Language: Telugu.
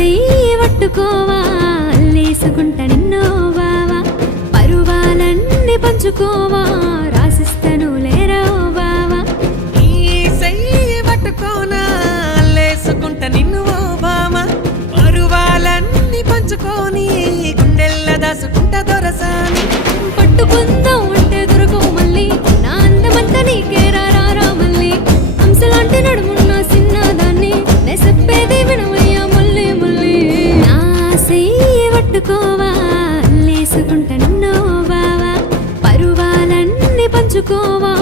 చెయ్యి పట్టుకోవా అల్లేసుకుంట నిన్నో బావా పరువాలన్నీ పంచుకోవా రాసిస్తను లేరా బావా ఈ చెయ్యి పట్టుకోనా అల్లేసుకుంట నిన్ను ఓ బామ పరువాలన్నీ పంచుకొని గుండెల్ల దాసుకుంట దొరసాని పట్టుకుందాం అంటే దొరకవు మళ్ళీ నా అందమంతా నీకే రారా మళ్ళీ హంసలాంటి నడుమున్న చిన్నదాన్ని నే చెప్పేది వినవయ్యా మళ్ళీ మళ్ళీ నా చెయ్యి పట్టుకోవా అల్లేసుకుంట నిన్నో బావా పరువాలన్నీ పంచుకోవా